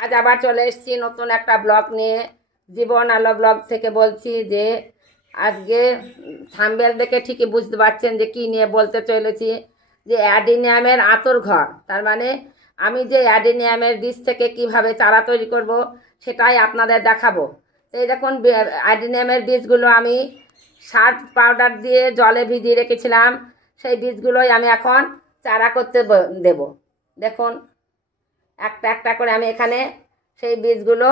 আজ আবার চলে এসেছি নতুন একটা ব্লগ নিয়ে। জীবন আলো ব্লগ থেকে বলছি যে আজকে থাম্বনেল দেখে ঠিকই বুঝতে পারছেন যে কি নিয়ে বলতে চলেছি, যে অ্যাডিনিয়ামের আঁতর ঘর। তার মানে আমি যে অ্যাডিনিয়ামের বীজ থেকে কিভাবে চারা তৈরি করব সেটাই আপনাদের দেখাবো। এই দেখুন, অ্যাডিনিয়ামের বীজগুলো আমি সার পাউডার দিয়ে জলে ভিজিয়ে রেখেছিলাম। সেই বীজগুলোই আমি এখন চারা করতে দেব। দেখুন, একটা একটা করে আমি এখানে সেই বীজগুলো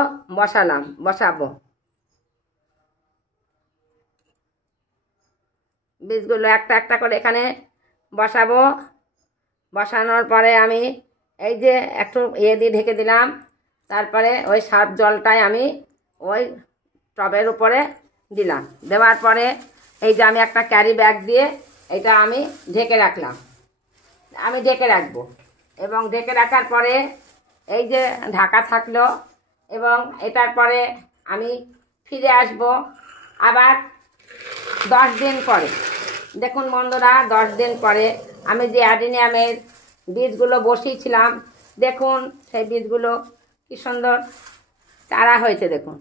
বসাবো। বীজগুলো একটা একটা করে এখানে বসাবো। বসানোর পরে আমি এই যে একটু দিয়ে ঢেকে দিলাম। তারপরে ওই সার্ফ জলটাই আমি ওই টবের উপরে দিলাম। দেওয়ার পরে এই যে আমি একটা ক্যারি ব্যাগ দিয়ে এটা আমি ঢেকে রাখলাম। আমি ঢেকে রাখবো এবং ঢেকে রাখার পরে এই যে ঢাকা থাকলো, এবং এটার পরে আমি ফিরে আসব আবার 10 দিন পরে। দেখুন বন্ধুরা, 10 দিন পরে আমি যে অ্যাডিনিয়ামের বীজগুলো বসিয়েছিলাম, দেখুন সেই বীজগুলো কি সুন্দর চারা হয়েছে। দেখুন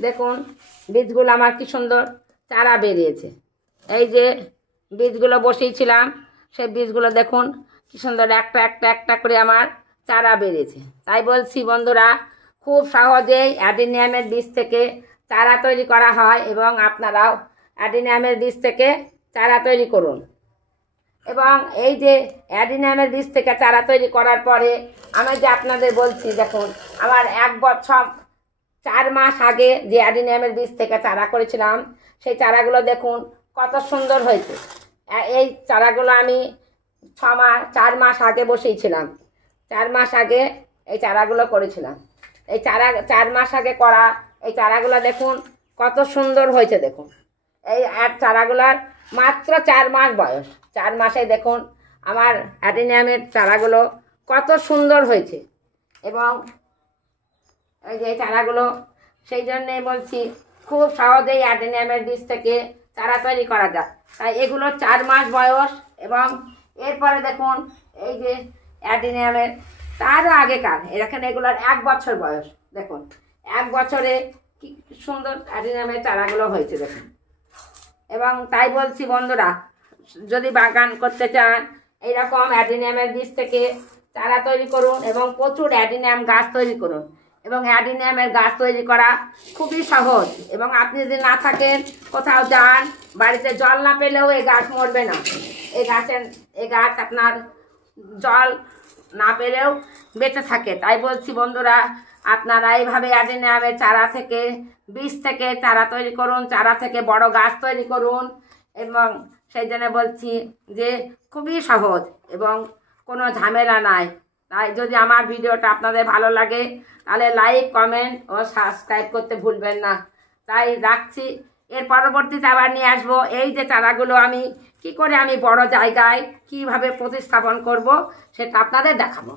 দেখুন বীজগুলো আমার কি সুন্দর চারা বেরিয়েছে। এই যে বীজগুলো বসিয়েছিলাম সেই বীজগুলো দেখুন কি সুন্দর একটা একটা একটা করে আমার চারা বেরিয়েছে। তাই বলছি বন্ধুরা, খুব সহজেই অ্যাডিনিয়ামের বীজ থেকে চারা তৈরি করা হয়, এবং আপনারাও অ্যাডিনিয়ামের বীজ থেকে চারা তৈরি করুন। এবং এই যে অ্যাডিনিয়ামের বীজ থেকে চারা তৈরি করার পরে আমি যে আপনাদের বলছি, দেখুন আমার 1 বছর 4 মাস আগে যে অ্যাডিনিয়ামের বীজ থেকে চারা করেছিলাম, সেই চারাগুলো দেখুন কত সুন্দর হয়েছে। এই চারাগুলো আমি 4 মাস আগে বসিয়েছিলাম। 4 মাস আগে এই চারাগুলো করেছিলাম। এই 4 মাস আগে করা এই চারাগুলো দেখুন কত সুন্দর হয়েছে। দেখুন এই চারাগুলোর মাত্র 4 মাস বয়স। 4 মাসে দেখুন আমার অ্যাডিনিয়ামের চারাগুলো কত সুন্দর হয়েছে। এবং এই যে চারাগুলো, সেই জন্যই বলছি খুব সহজেই অ্যাডিনিয়ামের বীজ থেকে চারা তৈরি করা যায়। তাই এগুলো 4 মাস বয়স। এবং এরপরে দেখুন এই যে অ্যাডিনিয়ামের তারও আগেকার এখানে এগুলোর 1 বছর বয়স। দেখুন 1 বছরে কি সুন্দর অ্যাডিনিয়ামের চারাগুলো হয়েছে দেখুন। এবং তাই বলছি বন্ধুরা, যদি বাগান করতে চান এইরকম অ্যাডিনিয়ামের বীজ থেকে চারা তৈরি করুন এবং প্রচুর অ্যাডিনিয়াম গাছ তৈরি করুন। এবং অ্যাডিনিয়ামের গাছ তৈরি করা খুবই সহজ। এবং আপনি যদি না থাকেন, কোথাও যান, বাড়িতে জল না পেলেও এই গাছ মরবে না। এই গাছ আপনার জল না পেলেও বেঁচে থাকে। তাই বলছি বন্ধুরা, আপনারা এইভাবে অ্যাডিনিয়ামের চারা থেকে বীজ থেকে চারা তৈরি করুন, চারা থেকে বড় গাছ তৈরি করুন। এবং সেই জন্য বলছি যে খুবই সহজ এবং কোনো ঝামেলা নাই। তাই যদি আমার ভিডিওটা আপনাদের ভালো লাগে তাহলে লাইক, কমেন্ট ও সাবস্ক্রাইব করতে ভুলবেন না। তাই রাখছি। এর পরবর্তীতে আবার নিয়ে আসবো এই যে চারাগুলো আমি কি করে আমি বড় জায়গায় কিভাবে প্রতিস্থাপন করব সেটা আপনাদের দেখাবো।